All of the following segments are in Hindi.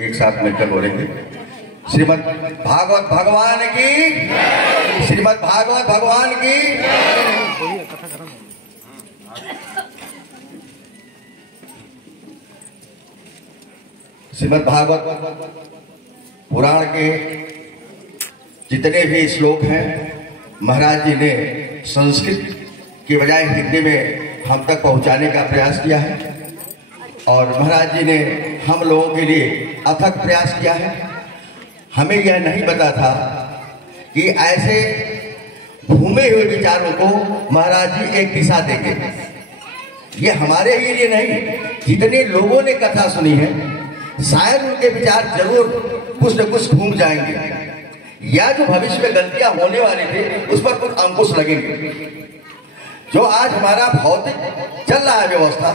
एक साथ मिलकर बोलेंगे। श्रीमद् भागवत भगवान की, श्रीमद् भागवत भगवान की। श्रीमद् भागवत पुराण के जितने भी श्लोक हैं महाराज जी ने संस्कृत की बजाय हिंदी में हम तक पहुंचाने का प्रयास किया है और महाराज जी ने हम लोगों के लिए अथक प्रयास किया है। हमें यह नहीं पता था कि ऐसे घूमे हुए विचारों को महाराज जी एक दिशा देंगे। ये हमारे ही लिए नहीं, जितने लोगों ने कथा सुनी है शायद उनके विचार जरूर कुछ न कुछ घूम जाएंगे या जो भविष्य में गलतियां होने वाली थी उस पर कुछ अंकुश लगेंगे। जो आज हमारा भौतिक चल रहा है व्यवस्था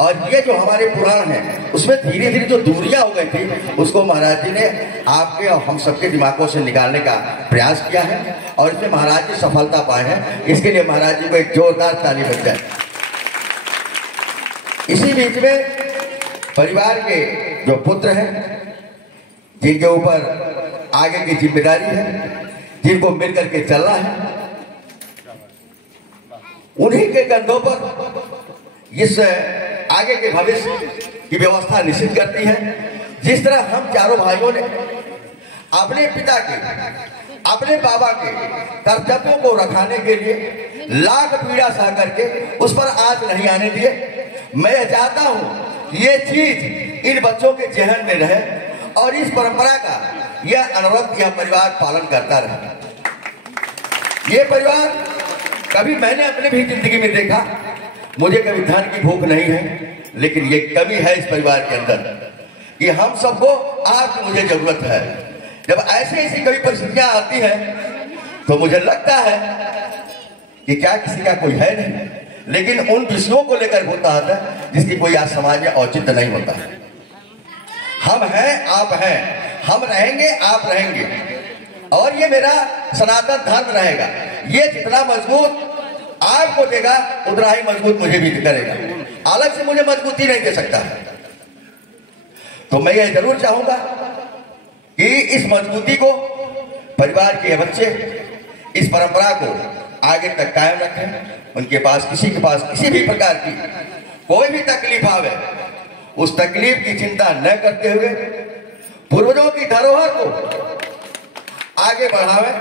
और ये जो हमारे पुराण है उसमें धीरे धीरे जो दूरियां हो गई थी उसको महाराज जी ने आपके और हम सबके दिमागों से निकालने का प्रयास किया है और इसमें महाराज जी सफलता पाए हैं। इसके लिए महाराज जी को एक जोरदार ताली बज जाए। इसी बीच में परिवार के जो पुत्र हैं जिनके ऊपर आगे की जिम्मेदारी है, जिनको मिलकर के चलना है, उन्हीं के कंधों पर इस आगे के भविष्य की व्यवस्था निश्चित करती है। जिस तरह हम चारों भाइयों ने अपने पिता के, अपने बाबा के कर्तव्यों को रखाने के लिए लाख पीड़ा सह करके उस पर आंच नहीं आने दिए, मैं चाहता हूं कि ये चीज इन बच्चों के जहन में रहे और इस परंपरा का यह अनुरोध यह परिवार पालन करता रहे। ये परिवार कभी मैंने अपनी भी जिंदगी में देखा, मुझे कभी धन की भूख नहीं है, लेकिन ये कमी है इस परिवार के अंदर कि हम सबको आज मुझे जरूरत है। जब ऐसी ऐसी कभी परिस्थितियां आती हैं तो मुझे लगता है कि क्या किसी का कोई है नहीं, लेकिन उन विषयों को लेकर होता है जिसकी कोई आज समाज में औचित्य नहीं होता है। हम हैं, आप हैं, हम रहेंगे, आप रहेंगे और ये मेरा सनातन धर्म रहेगा। ये जितना मजबूत आपको देगा उतना ही मजबूत मुझे भी करेगा, अलग से मुझे मजबूती नहीं दे सकता। तो मैं ये जरूर चाहूंगा कि इस मजबूती को परिवार के बच्चे इस परंपरा को आगे तक कायम रखें। उनके पास किसी के पास किसी भी प्रकार की कोई भी तकलीफ आवे उस तकलीफ की चिंता न करते हुए पूर्वजों की धरोहर को आगे बढ़ावे,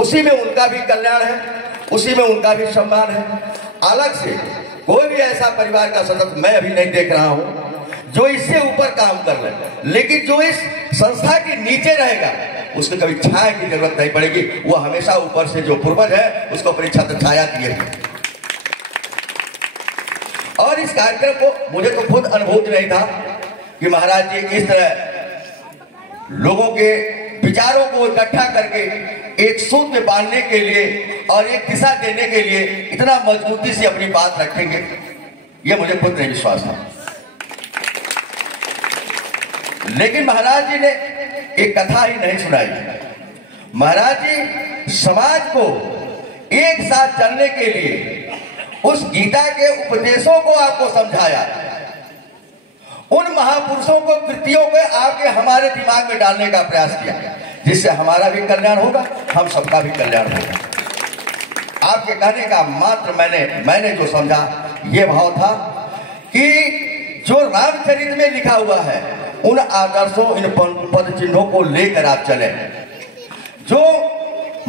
उसी में उनका भी कल्याण है, उसी में उनका भी सम्मान है। अलग से कोई भी ऐसा परिवार का सदस्य मैं अभी नहीं देख रहा हूं जो इससे ऊपर काम कर ले, लेकिन जो इस संस्था के नीचे रहेगा उसको कभी छाया की जरूरत नहीं पड़ेगी। वो हमेशा ऊपर से जो पूर्वज है उसको अपनी छत्र छाया दिए। और इस कार्यक्रम को मुझे तो खुद अनुभूति नहीं था कि महाराज जी इस तरह लोगों के विचारों को इकट्ठा करके एक सूत्र में बांधने के लिए और एक दिशा देने के लिए इतना मजबूती से अपनी बात रखेंगे, यह मुझे खुद नहीं विश्वास था। लेकिन महाराज जी ने एक कथा ही नहीं सुनाई। महाराज जी समाज को एक साथ चलने के लिए उस गीता के उपदेशों को आपको समझाया, उन महापुरुषों को कृतियों को आपके हमारे दिमाग में डालने का प्रयास किया, जिससे हमारा भी कल्याण होगा, हम सबका भी कल्याण होगा। आपके कहने का मात्र मैंने जो समझा ये भाव था कि जो रामचरित में लिखा हुआ है उन आदर्शों, इन पद चिन्हों को लेकर आप चले। जो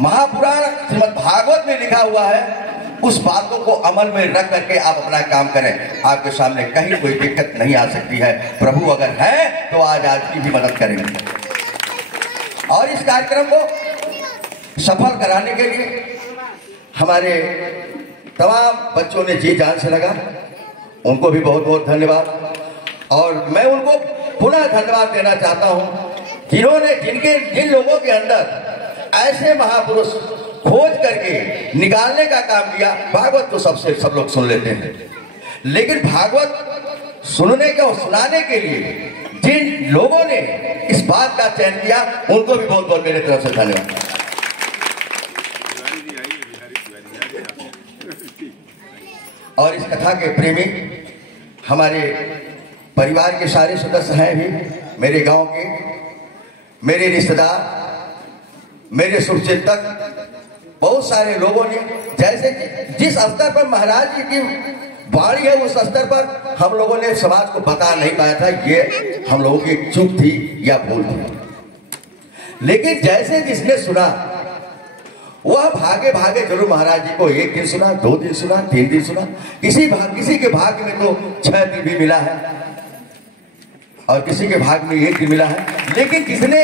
महापुराण श्रीमद् भागवत में लिखा हुआ है उस बातों को अमल में रख करके आप अपना काम करें। आपके सामने कहीं कोई दिक्कत नहीं आ सकती है। प्रभु अगर है तो आज की भी मदद करेंगे। और इस कार्यक्रम को सफल कराने के लिए हमारे तमाम बच्चों ने जी जान से लगा, उनको भी बहुत बहुत धन्यवाद। और मैं उनको पुनः धन्यवाद देना चाहता हूं जिन लोगों के अंदर ऐसे महापुरुष खोज करके निकालने का काम किया। भागवत तो सब लोग सुन लेते हैं, लेकिन भागवत सुनने का और सुनाने के लिए जिन लोगों ने इस बात का चयन किया उनको भी बहुत बहुत मेरे तरफ से धन्यवाद। और इस कथा के प्रेमी हमारे परिवार के सारे सदस्य हैं भी, मेरे गांव के, मेरे रिश्तेदार, मेरे शुभचिंतक, बहुत सारे लोगों ने, जैसे जिस स्तर पर महाराज जी की वाणी है उस स्तर पर हम लोगों ने समाज को बता नहीं पाया था। ये हम लोगों की एक चूक थी या भूल थी। लेकिन जैसे जिसने सुना वह भागे भागे जरूर महाराज जी को 1 दिन सुना, 2 दिन सुना, 3 दिन सुना। किसी के भाग में तो 6 दिन भी मिला है और किसी के भाग में 1 दिन मिला है। लेकिन जिसने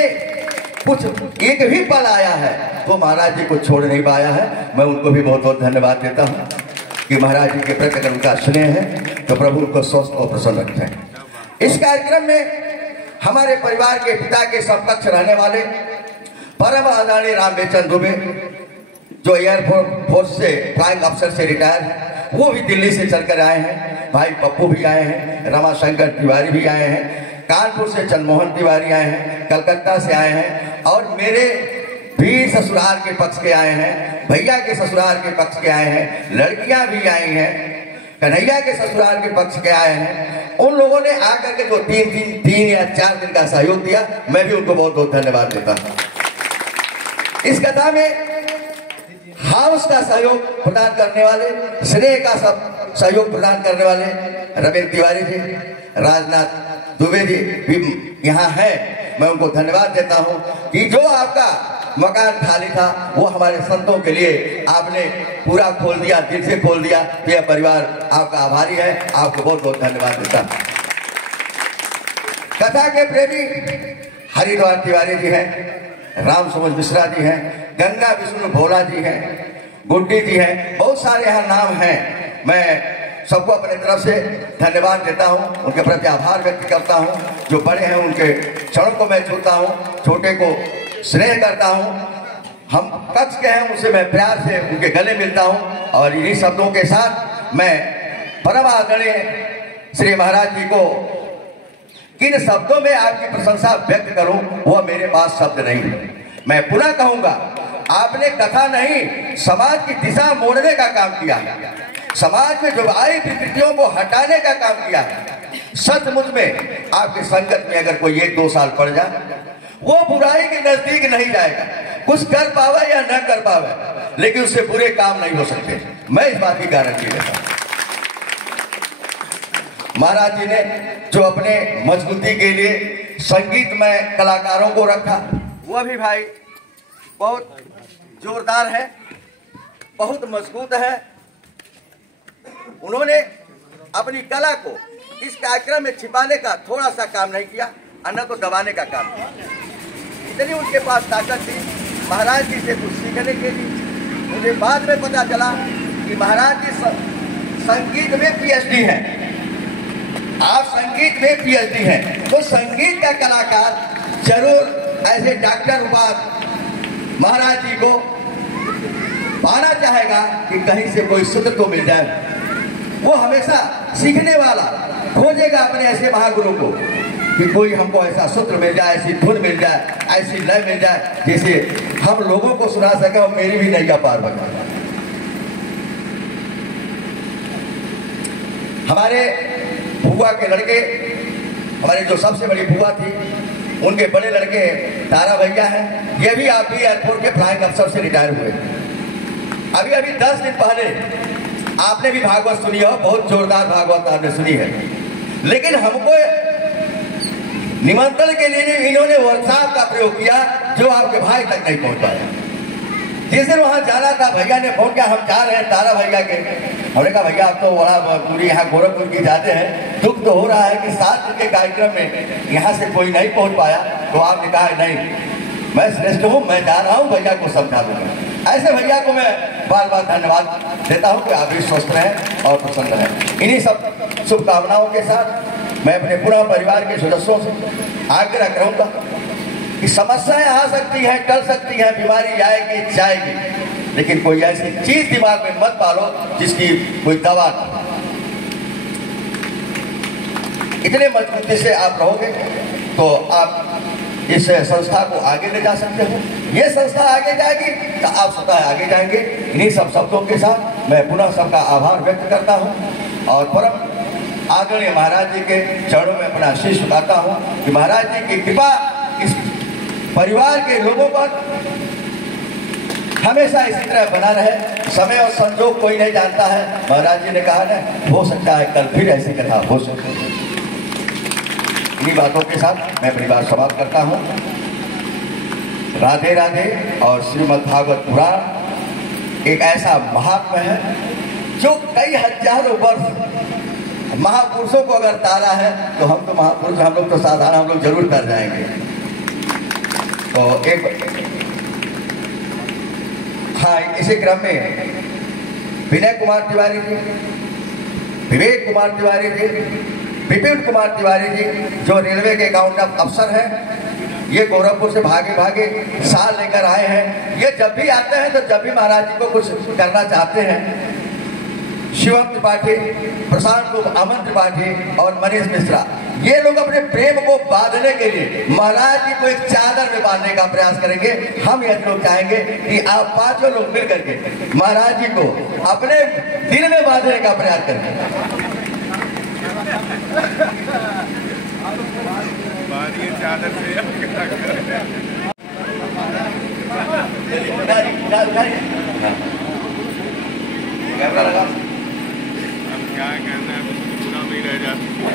कुछ एक भी पल आया है तो महाराज जी को छोड़ नहीं पाया है। मैं उनको भी बहुत बहुत धन्यवाद देता हूँ कि महाराज जी के प्रति अगर उनका स्नेह है तो प्रभु उनको स्वस्थ और प्रसन्न रखते हैं। इस कार्यक्रम में हमारे परिवार के पिता के समकक्ष रहने वाले परम आदरणीय राम बेचन दुबे, जो एयरफोर्स से फ्लाइंग अफसर से रिटायर है, वो भी दिल्ली से चलकर आए हैं। भाई पप्पू भी आए हैं, रमाशंकर तिवारी भी आए हैं, कानपुर से चंद्रमोहन तिवारी आए हैं, कलकत्ता से आए हैं और मेरे भी ससुराल के पक्ष के आए हैं, भैया के ससुराल के पक्ष के आए हैं, लड़कियां भी आई हैं, कन्हैया के ससुराल के पक्ष के आए हैं। उन लोगों ने आकर के जो 3 या 4 दिन का सहयोग दिया, मैं भी उनको बहुत बहुत धन्यवाद देता हूँ। इस कथा में हाउस का सहयोग प्रदान करने वाले, स्नेह का सब सहयोग प्रदान करने वाले रविंद्र तिवारी जी, राजनाथ दुबे जी भी यहाँ है। मैं उनको धन्यवाद देता हूँ कि जो आपका मकान खाली था वो हमारे संतों के लिए आपने पूरा खोल दिया, दिल से खोल दिया। यह परिवार आपका आभारी है, आपको बहुत बहुत धन्यवाद देता हूँ। कथा के प्रेमी हरिद्वार तिवारी जी हैं, राम सुमन मिश्रा जी हैं, गंगा विष्णु भोला जी हैं, गुड्डी जी हैं, बहुत सारे यहाँ नाम हैं। मैं सबको अपने तरफ से धन्यवाद देता हूँ, उनके प्रति आभार व्यक्त करता हूँ। जो बड़े हैं उनके चरणों को मैं छूता हूँ, छोटे को स्नेह करता हूँ। हम कक्ष के हैं उनसे मैं प्यार से उनके गले मिलता हूँ और इन्हीं शब्दों के साथ मैं परम आदरणीय श्री महाराज जी को किन शब्दों में आपकी प्रशंसा व्यक्त करूं वह मेरे पास शब्द नहीं है। मैं पुनः कहूंगा, आपने कथा नहीं समाज की दिशा मोड़ने का काम किया है, समाज में जो आई विकृतियों को हटाने का काम किया है। सचमुच में आपके संकट में अगर कोई 1-2 साल पड़ जाए वो बुराई के नजदीक नहीं जाएगा, कुछ कर पावे या न कर पावे, लेकिन उससे बुरे काम नहीं हो सकते। मैं इस बात की गारंटी देता हूं। महाराज जी ने जो अपने मजबूती के लिए संगीत में कलाकारों को रखा, वह भी भाई बहुत जोरदार है, बहुत मजबूत है। उन्होंने अपनी कला को इस कार्यक्रम में छिपाने का थोड़ा सा काम नहीं किया, अन्य तो दबाने का काम किया। इतनी उनके पास ताकत थी महाराज जी से कुछ सीखने के लिए। मुझे बाद में पता चला कि महाराज जी संगीत में पीएचडी हैं। आप संगीत में पीएचडी हैं तो संगीत का कलाकार जरूर ऐसे डॉक्टर उपाधि महाराज जी को पाना चाहेगा कि कहीं से कोई सूत्र तो मिल जाए। वो हमेशा सीखने वाला खोजेगा अपने ऐसे महागुरु को कि कोई हमको ऐसा सूत्र मिल जाए, ऐसी धुन मिल जाए, ऐसी लय मिल जाए जिसे हम लोगों को सुना सके और मेरी भी नैया पार बन जाए। हमारे बुआ के लड़के, हमारी जो सबसे बड़ी बुआ थी उनके बड़े लड़के तारा भैया हैं, ये भी आप भी एयरपोर्ट के फ्लाइंग अफसर से रिटायर हुए। अभी 10 दिन पहले आपने भी भागवत सुनी हो, बहुत जोरदार भागवत आपने सुनी है। लेकिन हमको निमंत्रण के लिए इन्होंने वर्कशॉप का प्रयोग किया जो आपके भाई तक नहीं पहुंच पाया। जिस दिन वहां जाना था भैया ने फोन किया, हम जा रहे हैं तारा भैया के। हमने कहा भैया आप तो बड़ा दूरी यहाँ गोरखपुर की जाते हैं, दुख तो हो रहा है कि 7 दिन के कार्यक्रम में यहाँ से कोई नहीं पहुंच पाया। तो आपने कहा नहीं, मैं श्रेष्ठ हूँ, मैं जा रहा हूँ, भैया को समझा दूंगा। ऐसे भैया को मैं बार बार धन्यवाद देता हूँ कि आप भी स्वस्थ रहें और प्रसन्न रहें। इन्हीं सब शुभकामनाओं के साथ मैं अपने पूरा परिवार के सदस्यों से आग्रह करूँगा कि समस्याएं आ सकती हैं, टल सकती हैं, बीमारी आएगी जाएगी, लेकिन कोई ऐसी चीज दिमाग में मत पालो जिसकी कोई दवा न। इतने मजबूती से आप रहोगे तो आप इस संस्था को आगे ले जा सकते हो। ये संस्था आगे जाएगी तो आप स्वतः आगे जाएंगे। इन्हीं सब शब्दों के साथ मैं पुनः सबका आभार व्यक्त करता हूँ और परम आदरणीय महाराज जी के चरणों में अपना शीश झुकाता हूँ कि महाराज जी की कृपा इस परिवार के लोगों पर हमेशा इसी तरह बना रहे। समय और संजोग कोई नहीं जानता है। महाराज जी ने कहा ना, हो सकता है कल फिर ऐसी कथा हो सके। इन्हीं बातों के साथ मैं अपनी बात समाप्त करता हूँ। राधे राधे। और श्रीमद् भागवत पुराण एक ऐसा महात्मा है जो कई हजारों वर्ष महापुरुषों को अगर तारा है तो हम तो महापुरुष, हम लोग तो साधारण, हम लोग जरूर कर जाएंगे। तो एक हाँ, इसी क्रम में विनय कुमार तिवारी जी, विवेक कुमार तिवारी जी, विपिन कुमार तिवारी जी जो रेलवे के अकाउंट अफसर हैं, ये गोरखपुर से भागे भागे साल लेकर आए हैं। ये जब भी आते हैं तो जब भी महाराज जी को कुछ करना चाहते हैं। शिवम त्रिपाठी, प्रशांत, अमन त्रिपाठी और मनीष मिश्रा, ये लोग अपने प्रेम को बांधने के लिए महाराज जी को एक चादर में बांधने का प्रयास करेंगे। हम यह लोग चाहेंगे कि आप पांचों लोग मिल करके महाराज जी को अपने दिल में बांधने का प्रयास करें। चादर कैमरा लगा, क्या कहना है, पूरा में रह जाती है।